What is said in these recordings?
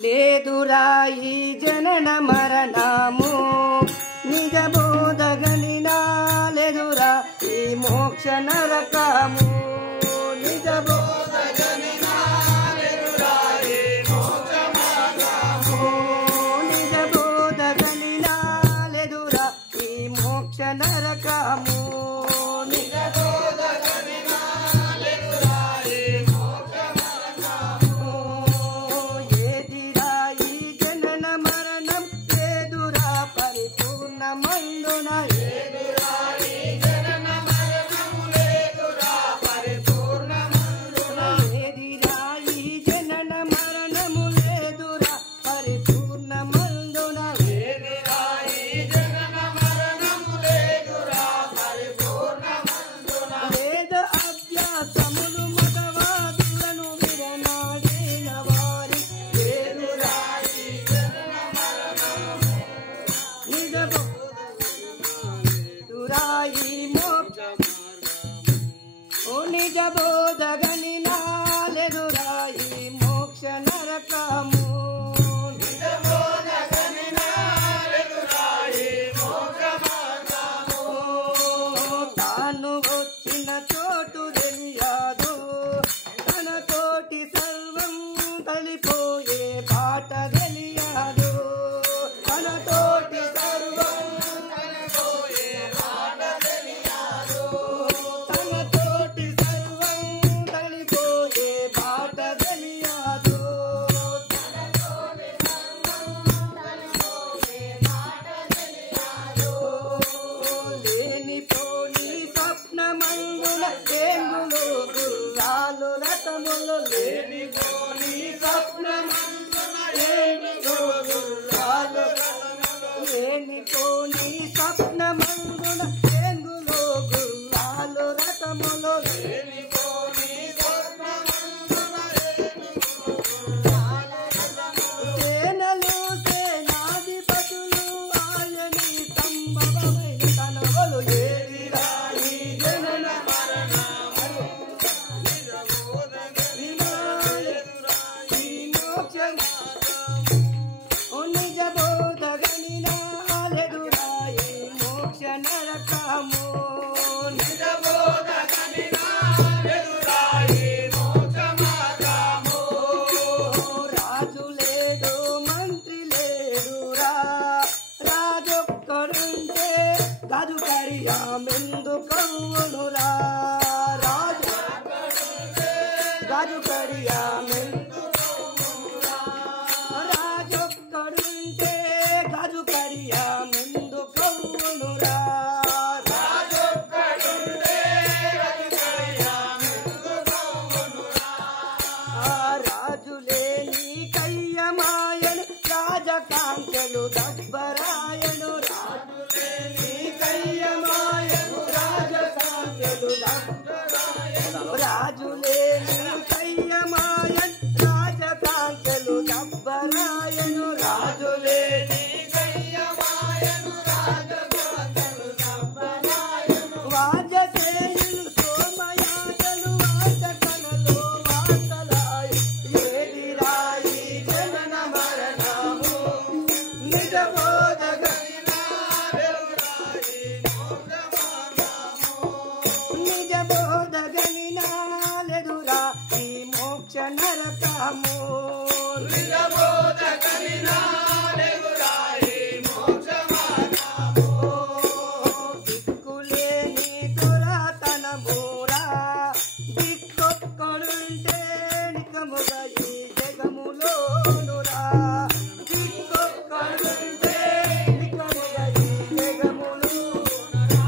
లేదురా ఈ జనన మరణము నిజ బోధగనినా లేదురా ఈ మోక్ష నరకము నిజ బోధగనినా లేదురా ఈ మోక్ష మార్గము నిజ బోధగనినా లేదురా ఈ మోక్ష నరకము నిజ బోధగనినా లేదురా ఈ మోక్ష నరకము ఏదిరా ఈ జనన మరణం లేదురా పరిపూర్ణమందున ఏదిరా ఈ జనన మరణము లేదురా పరిపూర్ణమందున ఏదిరా ఈ జనన మరణము లేదురా పరిపూర్ణమందున ఏదిరా ఈ జనన మరణము లేదురా పరిపూర్ణమందున వేద అభ్యాసములు మతవాదులను విరనాడిన వారి లేదురా ఈ జనన మరణము నిజ లేదురా ఈ మోక్ష ఓ నిజ బోధగనినా లేదురా ఈ మోక్ష నరకము నిజ బోధగనినా లేదురా ఈ మోక్ష మార్గము తాను వచ్చిన చోటు తెలియదు తన తోటి సర్వం కలిపోయే బాట తెలియదు తన తోటి సర్వం కలిపోయే బాట తెలియదు తన తోటి సర్వం కలిపోయే బాట తెలియదు తన తోటి సర్వం కలిపోయే బాట తెలియదు లేనిపోని స్వప్నమందున ఏనుగులు గుర్రాలు రథములు లేనిపోని స్వప్నమందున ఏనుగులు గుర్రాలు రథములు లేనిపోని స్వప్నమందున ఏనుగులు గుర్రాలు రథములు లేనిపోని స్వప్నమందున ఏనుగులు గుర్రాలు రథములు సేనలు సేనాధిపతులు ఆయని సంభవమైన కనవలు ఏదిరా ఈ జనన మరణము నిజ బోధగనినా లేదురా ఈ మోక్ష మార్గము ఓ నిజ బోధగనినా లేదురా ఈ మోక్ష నరకము నిజ బోధగనినా లేదురా ఈ మోక్ష మార్గము రాజు లేడు మంత్రి లేడురా రాజొక్కడుంటే గదు కడియామెందుకవునురా రాజు గదు కడియామెందుకవునురా రాజొక్కడుంటే గదు కడియామెందుకవునురా రాజొక్కడుంటే గదు కడియామెందుకవునురా రాజులేని కయ్యమాయను రాజకాంక్షలు దబ్బరాయను రాజులేని కయ్యమాయను రాజకాంక్షలు దబ్బరాయను రాజులేని కయ్యమాయను రాజకాంక్షలు దబ్బరాయను రాజులేని కయ్యమాయను రాజకాంక్షలు దబ్బరాయను వాజసేయులు సోమయాజలు వాజకనలు వాసలాయు ఏదిరా ఈ జనన మరణము నిజ బోధగనినా లేదురా ఈ మోక్ష మార్గము నిజ బోధగనినా లేదురా ఈ మోక్ష నరకము నిజ బోధగనినా లేదురా ఈ మోక్ష మార్గము దిక్కులేని దురాతనమురా దిక్కొక్కడుంటే నికముగా ఈ జగములోనురా దిక్కొక్కడుంటే నికముగా ఈ జగములోనురా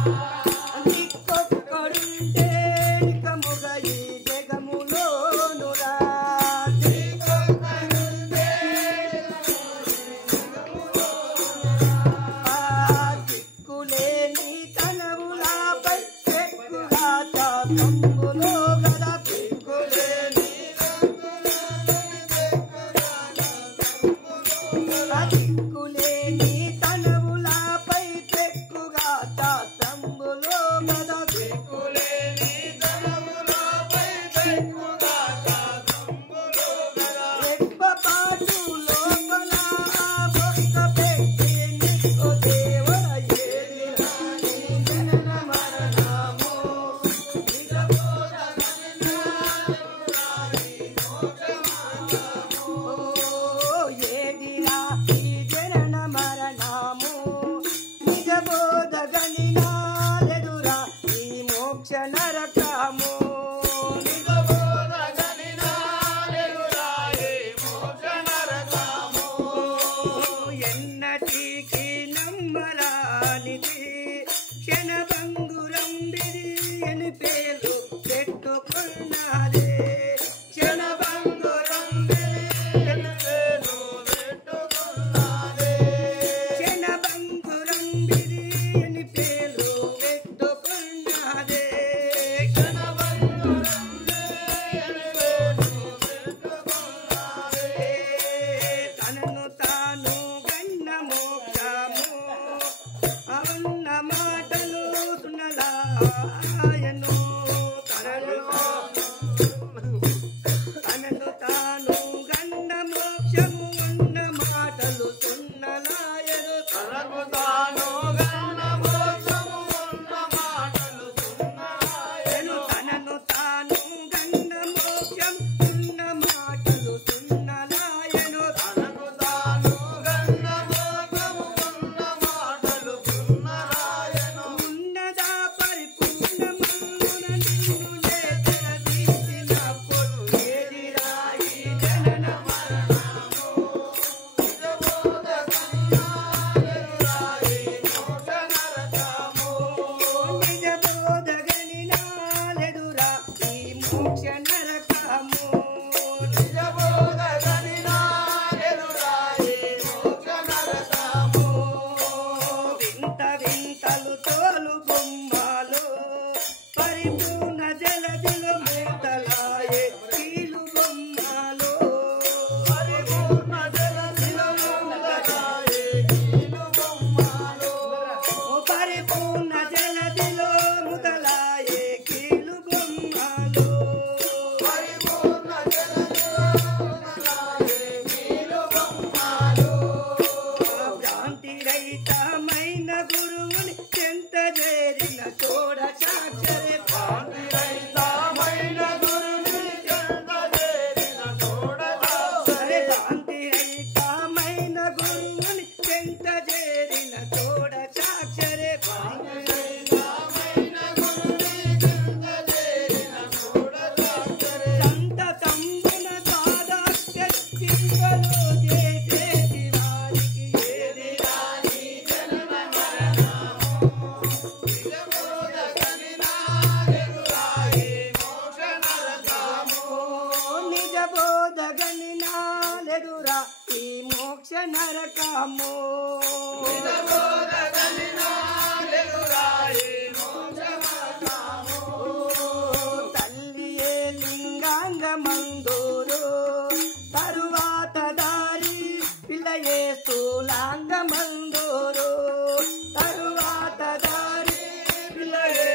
దిక్కొక్కడుంటే నికముగా ఈ జగములోనురా దిక్కొక్కడుంటే తనను తాను గన్న మోక్షము అవన్న మాటలు సున్నలాయను తనను తాను గన్న మోక్షము ఉన్న మాటలు సున్నలాయను తనకు తాను గన్న మోక్షము ఉన్న మాటలు సున్నలాయను తనను తాను గన్న మోక్షం ఉన్న మాటలు సున్నలాయను తనకు తాను గన్న మోక్షము ఉన్న మాటలు సున్నలాయను ఉన్నదా పరిపూర్ణమున నిన్ను నేతరదీసినప్పుడు ఏది రాయి జనన మరణము నిజబోధ కన్నాలెదురాయి మోక్ష నరకము నిజ బోధగని నాలెదురా ఈ మోక్ష నరకము నిజబోధ కన్నాలెదురాయి మోక్ష నరకము వింత వింతలు తోలు బొమ్మలు పరిపూర్ణ జలదిలో మూతలాయే కీలు బొమ్మలు పరిపూర్ణ జలదిలో మూతలాయే కీలు బొమ్మలు పరిపూర్ణ జలదిలో ముదలాయే కీలు బొమ్మలు పరిపూర్ణ జలదిలో మూతలాయే కీలు బొమ్మలు భ్రాంతి రహితమైన గురువుని చెంత చేరిన చోడ సాక్షరే శాంతి రహితమైన గురుని చెంత చేరిన చూడసాక్షరే భ్రాంతి రహితమైన గురువుని చెంత చేరిన చోడ సాక్షరే రహితమైన గురుని చెంత చేరిన చూడసాక్షరే సంత సంబున చింతలు చేసేటి వారికి ఏది రాని జన్మ మరణము నిజబోధ కనినాలెదురాయి మోక్ష నరకము నిజ బోధగని నాలెదురా ఈ మోక్ష నరకము నిజబోధ కనినాలెదురాయి మోక్ష నరకము తల్లియే లింగాంగమందూరు తరువాత దారి పిల్లయే స్థూలాంగమందూరు తరువాత దారి పిల్లయే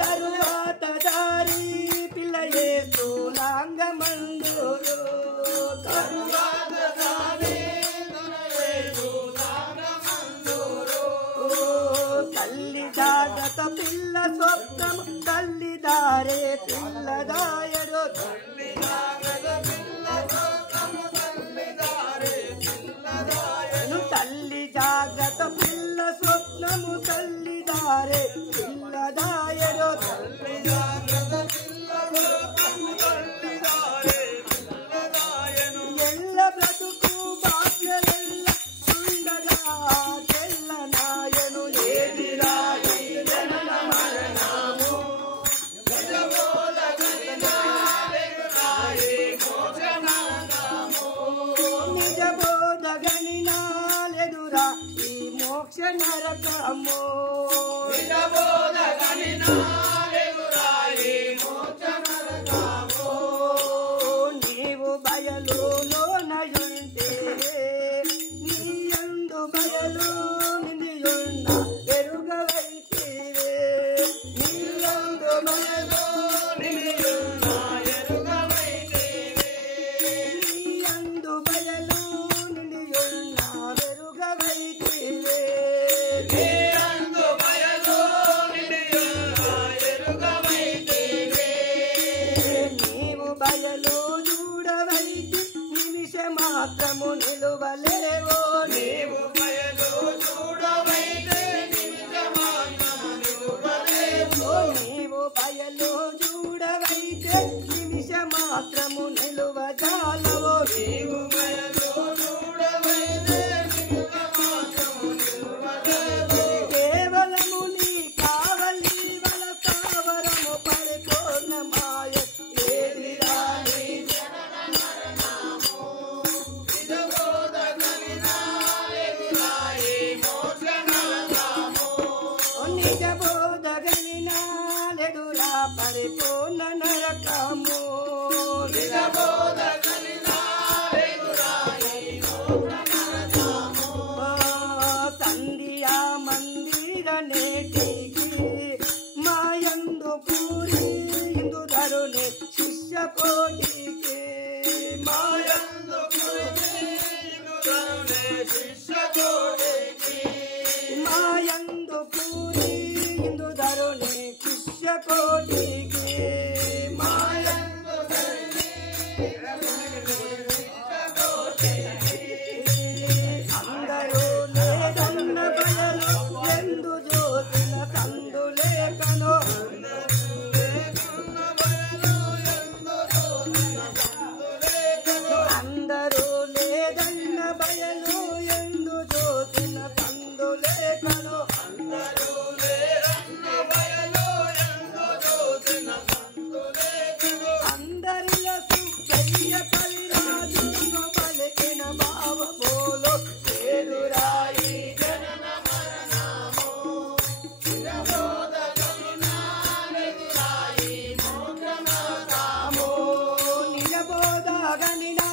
తరువాత దారి పిల్లయే స్థూలాంగమందూరు తరువాత దాని తనయేసు నాగమందురు తల్లి జాగ్రత్త పిల్ల స్వప్నం తల్లి దారే పిల్ల దాయరు తల్లి జాగ్రత్త పిల్ల స్వప్నము తల్లి దారే పిల్లదాయను తల్లి జాగ్రత్త పిల్ల స్వప్నము తల్లి దారే పిల్ల దాయరు తల్లి జాగ్రత్త పిల్ల స్వప్నము తల్లి దారే పిల్లదాయను ఎల్ల బ్రతుకు బాధ్యలెల్ల ఉండగా తెల్ల నాయను ఏది రాయి జనన మరణము నిజబోధ కనినాలెదురాయి మోక్ష నరకము నిజ బోధగని నాలెదురా ఈ మోక్ష నరకము నిజబోధ కనినాలెదురాయి మోక్ష నరకము నీవు బయలులోనయుంటే నీ యందు బయలు నిండియున్న ఎరుగవైతివే నీ యందు బయలు నిలియున్న ఎరుగవైతివే నీ యందు బయలు నిండియున్న ఎరుగవైతివే నీయందు బయలు నిలియున్న ఎరుగవైతివే నీవు బయలు చూడవైతి నిమిష మాత్రము నిలువలేవో నీవు బయలు చూడవైతే నిమిషమాత్రము నిలువలేవు నీవు బయలు చూడవైతే నిమిష మాత్రము నిలువజాలవో నీవు బయలు చూడవైతే నిమిషమాత్రము నిలువలేవు కేవలము నీ కావలి వల కావరము పరిపూర్ణమాయ ఏది రాని నిజబోధ కనినాలెదురాయి మోక్ష నరకము నిజ బోధగని నాలెదురా పరిపూర్ణ నరకము నిజబోధ కని అందరూ లేదన్న బయలు ఎందు జ్యోతిన కందులేకను అందరూ లేదన్న బయలు ఎందు జ్యోతిన కందులేకను అందరిలో సుబ్బయ్య కవిరాజును పలికిన భావబోలు పేరురాయి జనన మరణము నిలబోదగనినా